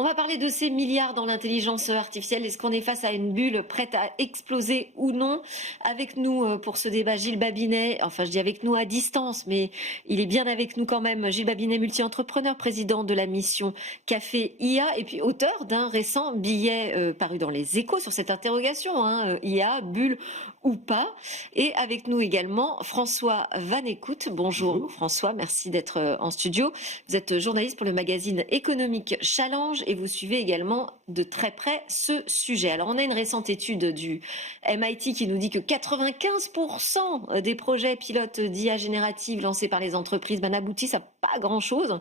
On va parler de ces milliards dans l'intelligence artificielle. Est-ce qu'on est face à une bulle prête à exploser ou non? Avec nous pour ce débat, Gilles Babinet. Enfin, je dis avec nous à distance, mais il est bien avec nous quand même. Gilles Babinet, multi-entrepreneur, président de la mission Café IA et puis auteur d'un récent billet paru dans les Échos sur cette interrogation, IA, bulle ou pas. Et avec nous également François Van Écoute. Bonjour François, merci d'être en studio. Vous êtes journaliste pour le magazine économique Challenge et vous suivez également de très près ce sujet. Alors on a une récente étude du MIT qui nous dit que 95% des projets pilotes d'IA générative lancés par les entreprises n'aboutissent à pas grand-chose.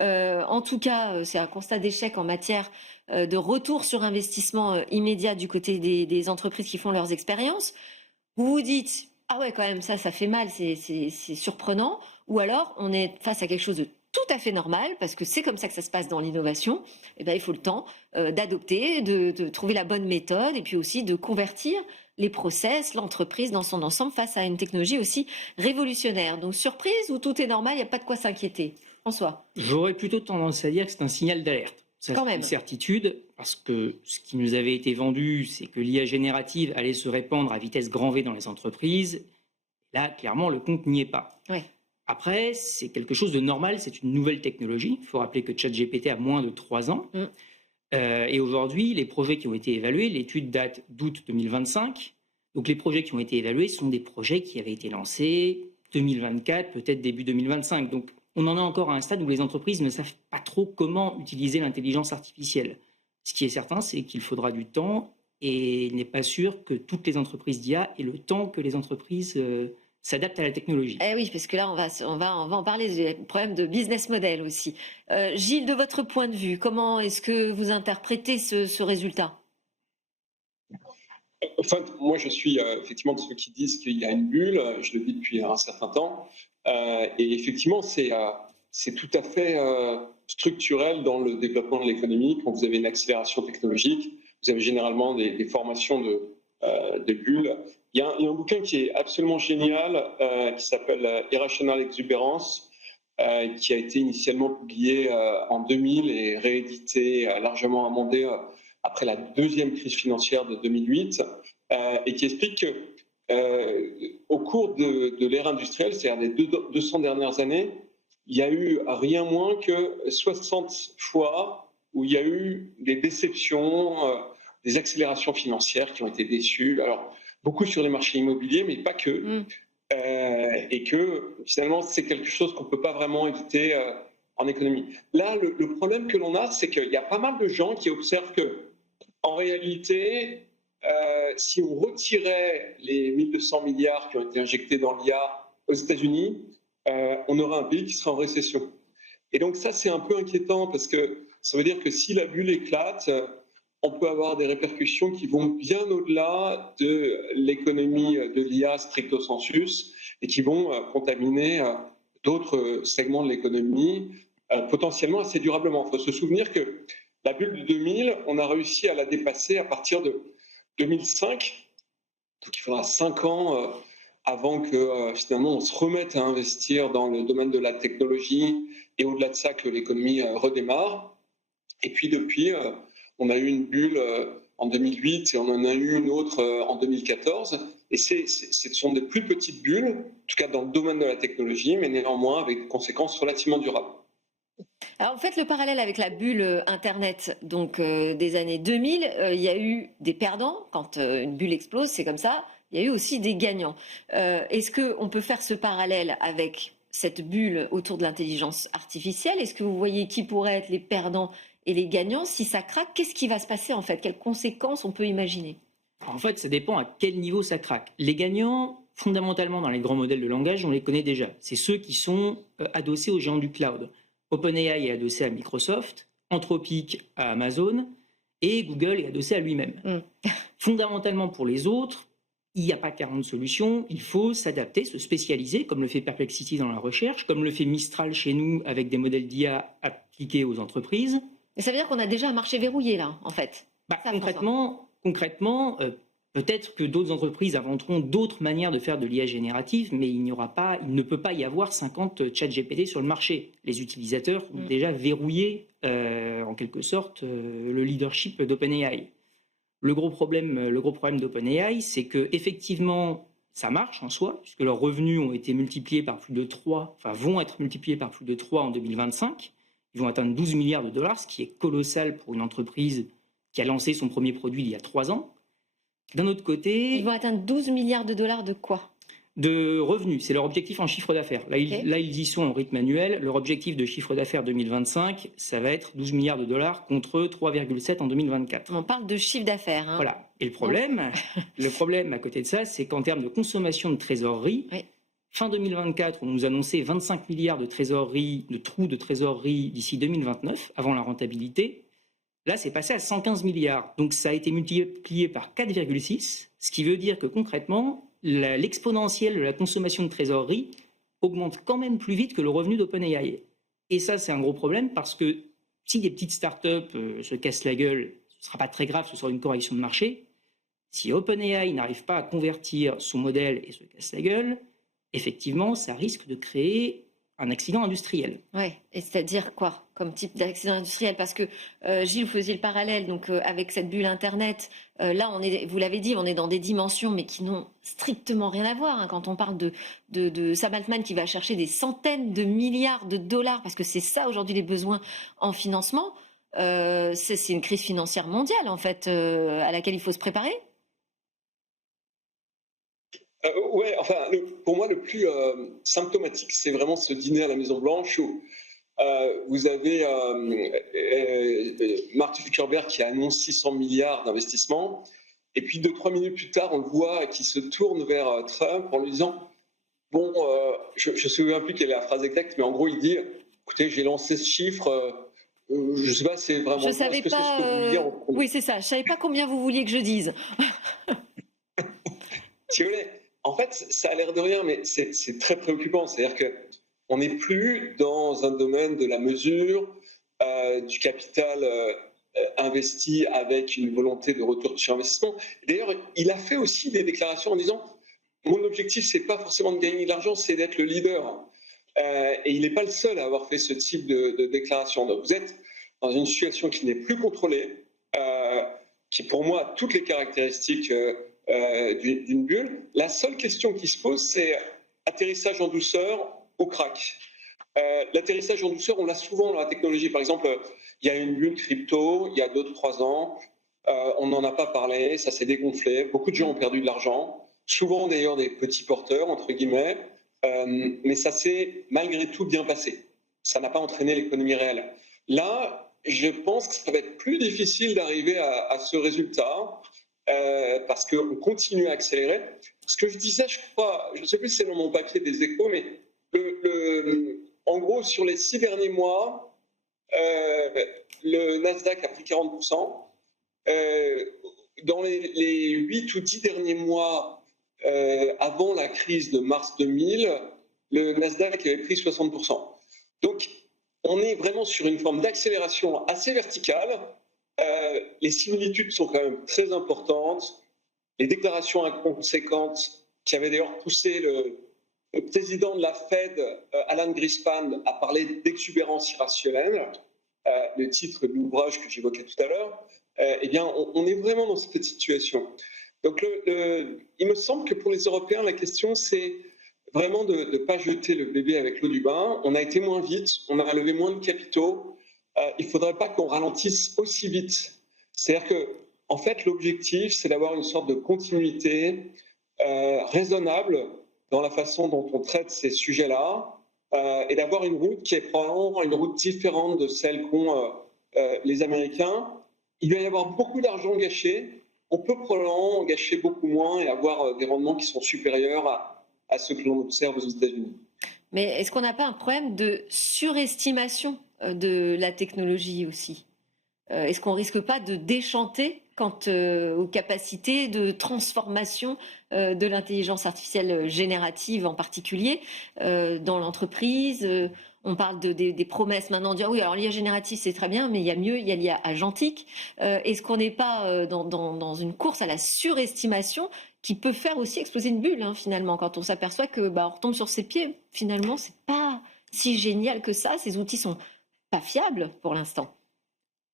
En tout cas, c'est un constat d'échec en matière de retour sur investissement immédiat du côté des entreprises qui font leurs expériences. Vous vous dites, ah ouais quand même ça fait mal, c'est surprenant. Ou alors on est face à quelque chose de tout à fait normal, parce que c'est comme ça que ça se passe dans l'innovation. Et ben, il faut le temps d'adopter, de trouver la bonne méthode et puis aussi de convertir les process, l'entreprise dans son ensemble face à une technologie aussi révolutionnaire. Donc surprise ou tout est normal, il n'y a pas de quoi s'inquiéter. François. J'aurais plutôt tendance à dire que c'est un signal d'alerte. Ça, c'est une certitude, parce que ce qui nous avait été vendu, c'est que l'IA générative allait se répandre à vitesse grand V dans les entreprises. Là, clairement, le compte n'y est pas. Ouais. Après, c'est quelque chose de normal, c'est une nouvelle technologie. Il faut rappeler que ChatGPT a moins de 3 ans. Et aujourd'hui, les projets qui ont été évalués, l'étude date d'août 2025. Donc les projets qui ont été évalués sont des projets qui avaient été lancés 2024, peut-être début 2025. Donc on en est encore à un stade où les entreprises ne savent pas trop comment utiliser l'intelligence artificielle. Ce qui est certain, c'est qu'il faudra du temps et il n'est pas sûr que toutes les entreprises d'IA aient le temps que les entreprises s'adaptent à la technologie. Eh oui, parce que là, on va en parler des problèmes de business model aussi. Gilles, de votre point de vue, comment est-ce que vous interprétez ce résultat? Enfin, moi, je suis effectivement de ceux qui disent qu'il y a une bulle. Je le dis depuis un certain temps. Et effectivement, c'est tout à fait structurel dans le développement de l'économie. Quand vous avez une accélération technologique, vous avez généralement des formations de bulles. Il y a un bouquin qui est absolument génial, qui s'appelle Irrational Exuberance, qui a été initialement publié en 2000 et réédité, largement amendé après la deuxième crise financière de 2008, et qui explique qu'au cours de l'ère industrielle, c'est-à-dire des 200 dernières années, il y a eu rien moins que 60 fois où il y a eu des déceptions, des accélérations financières qui ont été déçues. Alors, beaucoup sur les marchés immobiliers, mais pas que. Et que finalement, c'est quelque chose qu'on ne peut pas vraiment éviter en économie. Là, le problème que l'on a, c'est qu'il y a pas mal de gens qui observent que, en réalité, si on retirait les 1200 milliards qui ont été injectés dans l'IA aux États-Unis, on aurait un pays qui serait en récession. Et donc ça, c'est un peu inquiétant parce que ça veut dire que si la bulle éclate, on peut avoir des répercussions qui vont bien au-delà de l'économie de l'IA stricto sensus et qui vont contaminer d'autres segments de l'économie potentiellement assez durablement. Il faut se souvenir que la bulle de 2000, on a réussi à la dépasser à partir de 2005. Donc il faudra 5 ans avant que finalement on se remette à investir dans le domaine de la technologie et au-delà de ça que l'économie redémarre. Et puis depuis, on a eu une bulle en 2008 et on en a eu une autre en 2014. Et ce sont des plus petites bulles, en tout cas dans le domaine de la technologie, mais néanmoins avec des conséquences relativement durables. Alors, faites le parallèle avec la bulle Internet donc, des années 2000. Il y a eu des perdants. Quand une bulle explose, c'est comme ça. Il y a eu aussi des gagnants. Est-ce qu'on peut faire ce parallèle avec cette bulle autour de l'intelligence artificielle? Est-ce que vous voyez qui pourraient être les perdants et les gagnants? Si ça craque, qu'est-ce qui va se passer en fait? Quelles conséquences on peut imaginer? En fait, ça dépend à quel niveau ça craque. Les gagnants, fondamentalement, dans les grands modèles de langage, on les connaît déjà. C'est ceux qui sont adossés aux géants du cloud. OpenAI est adossé à Microsoft, Anthropic à Amazon et Google est adossé à lui-même. Fondamentalement, pour les autres, il n'y a pas 40 solutions, il faut s'adapter, se spécialiser, comme le fait Perplexity dans la recherche, comme le fait Mistral chez nous avec des modèles d'IA appliqués aux entreprises. Mais ça veut dire qu'on a déjà un marché verrouillé là, en fait. Concrètement, Peut-être que d'autres entreprises inventeront d'autres manières de faire de l'IA générative, mais il ne peut pas y avoir 50 chat GPT sur le marché. Les utilisateurs ont déjà verrouillé, en quelque sorte, le leadership d'OpenAI. Le gros problème d'OpenAI, c'est que effectivement, ça marche en soi, puisque leurs revenus ont été multipliés par plus de 3, enfin vont être multipliés par plus de 3 en 2025. Ils vont atteindre 12 milliards de dollars, ce qui est colossal pour une entreprise qui a lancé son premier produit il y a 3 ans. D'un autre côté... Ils vont atteindre 12 milliards de dollars de quoi? De revenus, c'est leur objectif en chiffre d'affaires. Là, ils y sont en rythme annuel. Leur objectif de chiffre d'affaires 2025, ça va être 12 milliards de dollars contre 3,7 en 2024. On parle de chiffre d'affaires. Hein. Voilà. Et le problème à côté de ça, c'est qu'en termes de consommation de trésorerie, fin 2024, on nous annonçait 25 milliards de trous de trésorerie d'ici 2029, avant la rentabilité. Là, c'est passé à 115 milliards. Donc, ça a été multiplié par 4,6, ce qui veut dire que concrètement, l'exponentielle de la consommation de trésorerie augmente quand même plus vite que le revenu d'OpenAI. Et ça, c'est un gros problème parce que si des petites startups se cassent la gueule, ce ne sera pas très grave, ce sera une correction de marché. Si OpenAI n'arrive pas à convertir son modèle et se casse la gueule, effectivement, ça risque de créer un accident industriel. Oui, et c'est-à-dire quoi comme type d'accident industriel? Parce que Gilles, vous faisiez le parallèle donc, avec cette bulle Internet. Là, vous l'avez dit, on est dans des dimensions mais qui n'ont strictement rien à voir. Hein, quand on parle de Sam Altman qui va chercher des centaines de milliards de dollars, parce que c'est ça aujourd'hui les besoins en financement, c'est une crise financière mondiale en fait à laquelle il faut se préparer. Ouais, enfin, pour moi, le plus symptomatique, c'est vraiment ce dîner à la Maison-Blanche où vous avez Mark Zuckerberg qui annonce 600 milliards d'investissements, et puis 2-3 minutes plus tard, on le voit qui se tourne vers Trump en lui disant bon, je ne me souviens plus quelle est la phrase exacte, mais en gros, il dit écoutez, j'ai lancé ce chiffre. Je ne sais pas, c'est vraiment. Je savais pas. C'est ce que vous vouliez Oui, c'est ça. Je savais pas combien vous vouliez que je dise. Si vous voulez, en fait, ça a l'air de rien, mais c'est très préoccupant. C'est-à-dire qu'on n'est plus dans un domaine de la mesure, du capital investi avec une volonté de retour sur investissement. D'ailleurs, il a fait aussi des déclarations en disant mon objectif, c'est pas forcément de gagner de l'argent, c'est d'être le leader. Et il n'est pas le seul à avoir fait ce type de déclaration. Donc, vous êtes dans une situation qui n'est plus contrôlée, qui pour moi a toutes les caractéristiques d'une bulle. La seule question qui se pose, c'est atterrissage en douceur ou crack. L'atterrissage en douceur, on l'a souvent dans la technologie. Par exemple, il y a une bulle crypto, il y a 2-3 ans, on n'en a pas parlé, ça s'est dégonflé, beaucoup de gens ont perdu de l'argent, souvent d'ailleurs des petits porteurs, entre guillemets, mais ça s'est malgré tout bien passé. Ça n'a pas entraîné l'économie réelle. Là, je pense que ça va être plus difficile d'arriver à ce résultat, parce qu'on continue à accélérer. Ce que je disais, je crois, je ne sais plus si c'est dans mon papier des Échos, mais en gros, sur les 6 derniers mois, le Nasdaq a pris 40%. Dans les 8 ou 10 derniers mois, avant la crise de mars 2000, le Nasdaq avait pris 60%. Donc, on est vraiment sur une forme d'accélération assez verticale. Les similitudes sont quand même très importantes. Les déclarations inconséquentes qui avaient d'ailleurs poussé le président de la Fed, Alan Greenspan, à parler d'exubérance irrationnelle, le titre de l'ouvrage que j'évoquais tout à l'heure, eh bien, on est vraiment dans cette situation. Donc, il me semble que pour les Européens, la question, c'est vraiment de ne pas jeter le bébé avec l'eau du bain. On a été moins vite, on a levé moins de capitaux. Il ne faudrait pas qu'on ralentisse aussi vite. C'est-à-dire que, en fait, l'objectif, c'est d'avoir une sorte de continuité raisonnable dans la façon dont on traite ces sujets-là, et d'avoir une route qui est probablement une route différente de celle qu'ont les Américains. Il va y avoir beaucoup d'argent gâché. On peut probablement gâcher beaucoup moins et avoir des rendements qui sont supérieurs à ceux que l'on observe aux États-Unis. Mais est-ce qu'on n'a pas un problème de surestimation de la technologie aussi? Est-ce qu'on ne risque pas de déchanter quant aux capacités de transformation de l'intelligence artificielle générative en particulier dans l'entreprise? On parle des promesses maintenant, dire oui, alors l'IA générative c'est très bien, mais il y a mieux, il y a l'IA agentique. Est-ce qu'on n'est pas dans une course à la surestimation qui peut faire aussi exploser une bulle, hein, finalement, quand on s'aperçoit que on retombe sur ses pieds. Finalement, c'est pas si génial que ça. Ces outils sont pas fiables pour l'instant.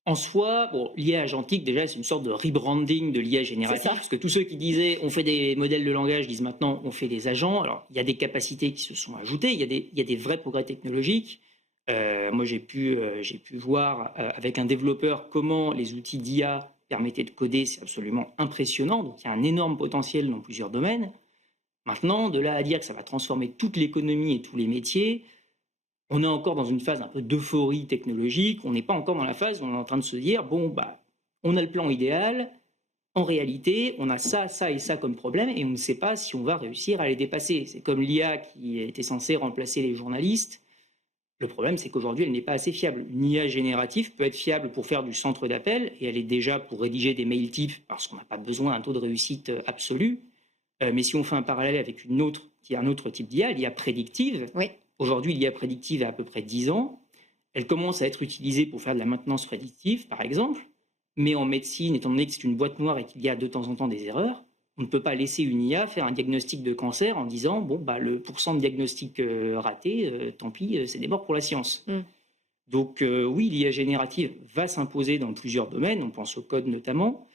En soi, bon, l'IA agentique, déjà, c'est une sorte de rebranding de l'IA générative, parce que tous ceux qui disaient on fait des modèles de langage disent maintenant on fait des agents. Alors, il y a des capacités qui se sont ajoutées, il y a des vrais progrès technologiques. Moi, j'ai pu voir avec un développeur comment les outils d'IA permettaient de coder, c'est absolument impressionnant. Donc, il y a un énorme potentiel dans plusieurs domaines. Maintenant, de là à dire que ça va transformer toute l'économie et tous les métiers, on est encore dans une phase un peu d'euphorie technologique. On n'est pas encore dans la phase où on est en train de se dire bon, on a le plan idéal. En réalité, on a ça, ça et ça comme problème et on ne sait pas si on va réussir à les dépasser. C'est comme l'IA qui était censée remplacer les journalistes. Le problème, c'est qu'aujourd'hui, elle n'est pas assez fiable. Une IA générative peut être fiable pour faire du centre d'appel et elle est déjà pour rédiger des mails types parce qu'on n'a pas besoin d'un taux de réussite absolu. Mais si on fait un parallèle avec un autre type d'IA, l'IA prédictive, oui. Aujourd'hui, l'IA prédictive a à peu près 10 ans. Elle commence à être utilisée pour faire de la maintenance prédictive, par exemple. Mais en médecine, étant donné que c'est une boîte noire et qu'il y a de temps en temps des erreurs, on ne peut pas laisser une IA faire un diagnostic de cancer en disant le pourcent de diagnostic raté, tant pis, c'est des morts pour la science. Donc oui, l'IA générative va s'imposer dans plusieurs domaines, on pense au code notamment.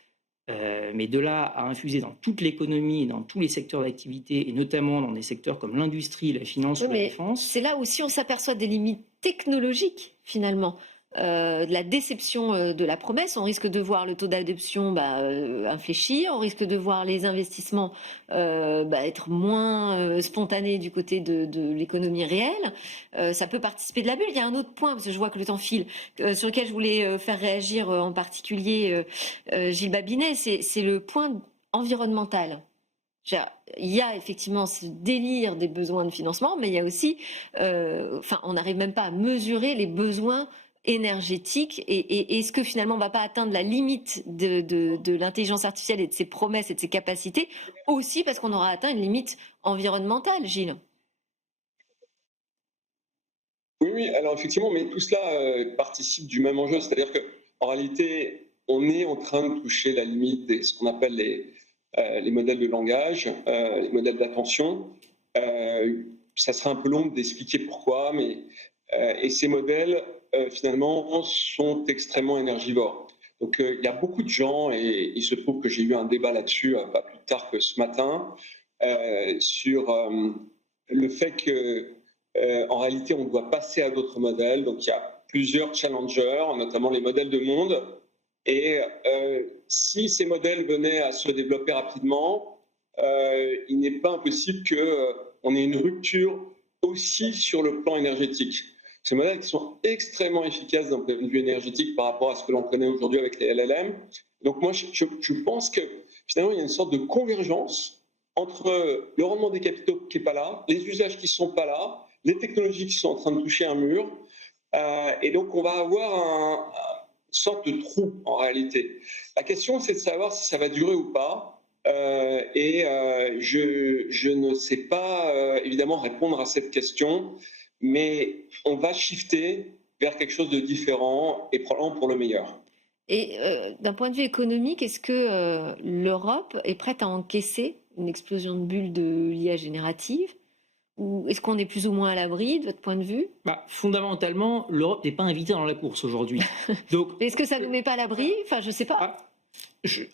Mais de là à infuser dans toute l'économie, dans tous les secteurs d'activité, et notamment dans des secteurs comme l'industrie, la finance ou la défense. C'est là aussi on s'aperçoit des limites technologiques, finalement. De la déception de la promesse, on risque de voir le taux d'adoption infléchir, on risque de voir les investissements être moins spontanés du côté de l'économie réelle. Ça peut participer de la bulle. Il y a un autre point, parce que je vois que le temps file, sur lequel je voulais faire réagir en particulier Gilles Babinet, c'est le point environnemental. Il y a effectivement ce délire des besoins de financement, mais il y a aussi, on n'arrive même pas à mesurer les besoins énergétique et est-ce que finalement on ne va pas atteindre la limite de l'intelligence artificielle et de ses promesses et de ses capacités aussi parce qu'on aura atteint une limite environnementale, Gilles? Oui, alors effectivement, mais tout cela participe du même enjeu, c'est-à-dire qu'en réalité, on est en train de toucher la limite de ce qu'on appelle les modèles de langage, les modèles d'attention. Ça serait un peu long d'expliquer pourquoi, mais et ces modèles finalement sont extrêmement énergivores. Donc il y a beaucoup de gens, et il se trouve que j'ai eu un débat là-dessus pas plus tard que ce matin, sur le fait que en réalité on doit passer à d'autres modèles. Donc il y a plusieurs challengers, notamment les modèles de monde, et si ces modèles venaient à se développer rapidement, il n'est pas impossible qu'on ait une rupture aussi sur le plan énergétique. Ces modèles qui sont extrêmement efficaces d'un point de vue énergétique par rapport à ce que l'on connaît aujourd'hui avec les LLM. Donc moi, je pense que finalement, il y a une sorte de convergence entre le rendement des capitaux qui n'est pas là, les usages qui ne sont pas là, les technologies qui sont en train de toucher un mur. Et donc, on va avoir une sorte de trou en réalité. La question, c'est de savoir si ça va durer ou pas. Je ne sais pas évidemment répondre à cette question, mais on va shifter vers quelque chose de différent et probablement pour le meilleur. Et d'un point de vue économique, est-ce que l'Europe est prête à encaisser une explosion de bulles de l'IA générative? Ou est-ce qu'on est plus ou moins à l'abri de votre point de vue? Fondamentalement, l'Europe n'est pas invitée dans la course aujourd'hui. Est-ce que ça ne nous met pas à l'abri? Enfin, je ne sais pas.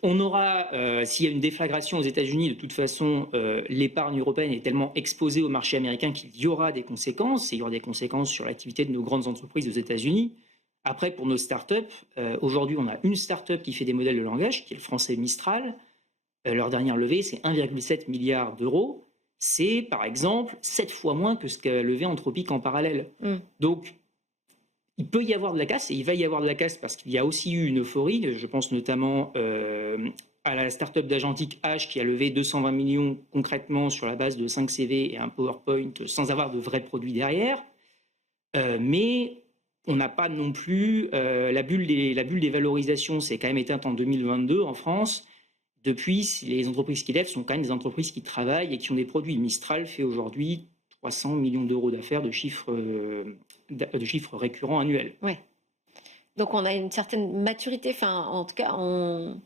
On aura, s'il y a une déflagration aux États-Unis, de toute façon, l'épargne européenne est tellement exposée au marché américain qu'il y aura des conséquences, et il y aura des conséquences sur l'activité de nos grandes entreprises aux États-Unis. Après, pour nos startups, aujourd'hui, on a une startup qui fait des modèles de langage, qui est le français Mistral. Leur dernière levée, c'est 1,7 milliard d'euros. C'est, par exemple, 7 fois moins que ce qu'a levé Anthropic en parallèle. Donc, il peut y avoir de la casse, et il va y avoir de la casse parce qu'il y a aussi eu une euphorie. Je pense notamment à la start-up d'Agentic H qui a levé 220 millions concrètement sur la base de 5 CV et un PowerPoint sans avoir de vrais produits derrière. Mais on n'a pas non plus... la bulle des valorisations s'est quand même éteinte en 2022 en France. Depuis, les entreprises qui lèvent sont quand même des entreprises qui travaillent et qui ont des produits. Mistral fait aujourd'hui 300 millions d'euros d'affaires de chiffres récurrents annuels. Ouais. Donc on a une certaine maturité, enfin en tout cas on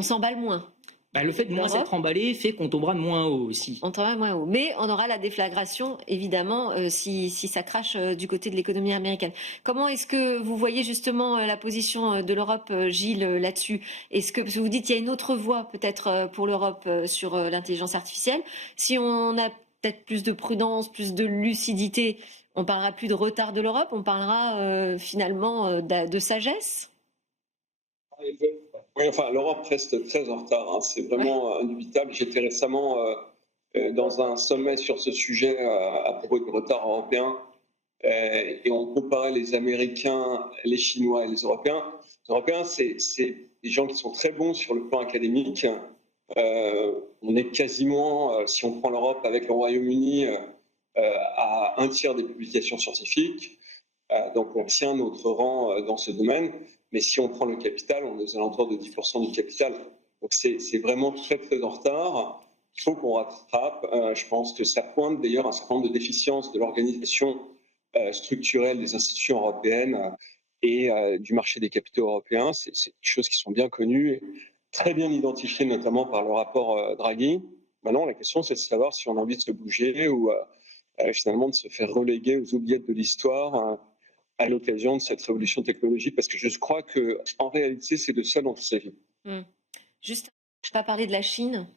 s'emballe moins. Le fait de moins L'Europe, s'être emballé fait qu'on tombera moins haut aussi. on tombera moins haut. Mais on aura la déflagration, évidemment, si ça crache du côté de l'économie américaine. Comment est-ce que vous voyez justement la position de l'Europe, Gilles, là-dessus? Est-ce que parce que vous dites qu'il y a une autre voie peut-être pour l'Europe sur l'intelligence artificielle? Si on a peut-être plus de prudence, plus de lucidité, on parlera plus de retard de l'Europe, on parlera finalement de sagesse? Oui, enfin, l'Europe reste très en retard, hein. C'est vraiment indubitable. J'étais récemment dans un sommet sur ce sujet à propos du retard européen et on comparait les Américains, les Chinois et les Européens. Les Européens, c'est des gens qui sont très bons sur le plan académique. On est quasiment, si on prend l'Europe avec le Royaume-Uni, à un tiers des publications scientifiques. Donc on tient notre rang dans ce domaine. Mais si on prend le capital, on est aux alentours de 10% du capital. Donc c'est vraiment très très en retard. Il faut qu'on rattrape. Je pense que ça pointe d'ailleurs un certain nombre de déficiences de l'organisation structurelle des institutions européennes et du marché des capitaux européens. C'est des choses qui sont bien connues, très bien identifiées notamment par le rapport Draghi. Maintenant, la question c'est de savoir si on a envie de se bouger ou finalement de se faire reléguer aux oubliettes de l'histoire à l'occasion de cette révolution technologique, parce que je crois qu'en réalité, c'est de ça dont il s'agit. Juste, je ne vais pas parler de la Chine.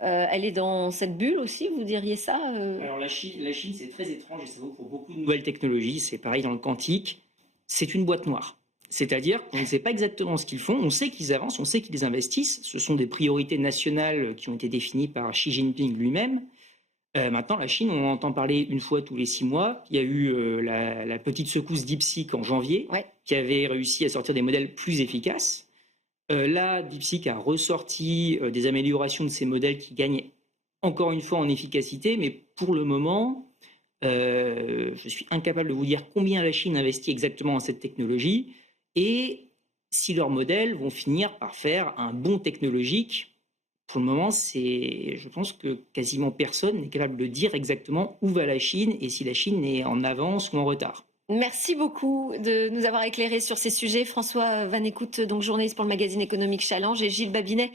Elle est dans cette bulle aussi, vous diriez ça Alors la Chine, c'est très étrange et ça vaut pour beaucoup de nouvelles technologies. C'est pareil dans le quantique. C'est une boîte noire. C'est-à-dire qu'on ne sait pas exactement ce qu'ils font. On sait qu'ils avancent, on sait qu'ils investissent. Ce sont des priorités nationales qui ont été définies par Xi Jinping lui-même. Maintenant, la Chine, on en entend parler une fois tous les 6 mois. Il y a eu la petite secousse DeepSeek en janvier, qui avait réussi à sortir des modèles plus efficaces. Là, DeepSeek a ressorti des améliorations de ces modèles qui gagnent encore une fois en efficacité, mais pour le moment, je suis incapable de vous dire combien la Chine investit exactement dans cette technologie et si leurs modèles vont finir par faire un bond technologique. Pour le moment, je pense que quasiment personne n'est capable de dire exactement où va la Chine et si la Chine est en avance ou en retard. Merci beaucoup de nous avoir éclairés sur ces sujets. François Van Écoute, donc journaliste pour le magazine économique Challenge, et Gilles Babinet,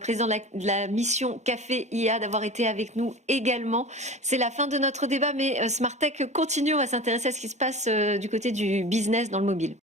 président de la mission Café IA, d'avoir été avec nous également. C'est la fin de notre débat, mais Smart Tech continue. On va s'intéresser à ce qui se passe du côté du business dans le mobile.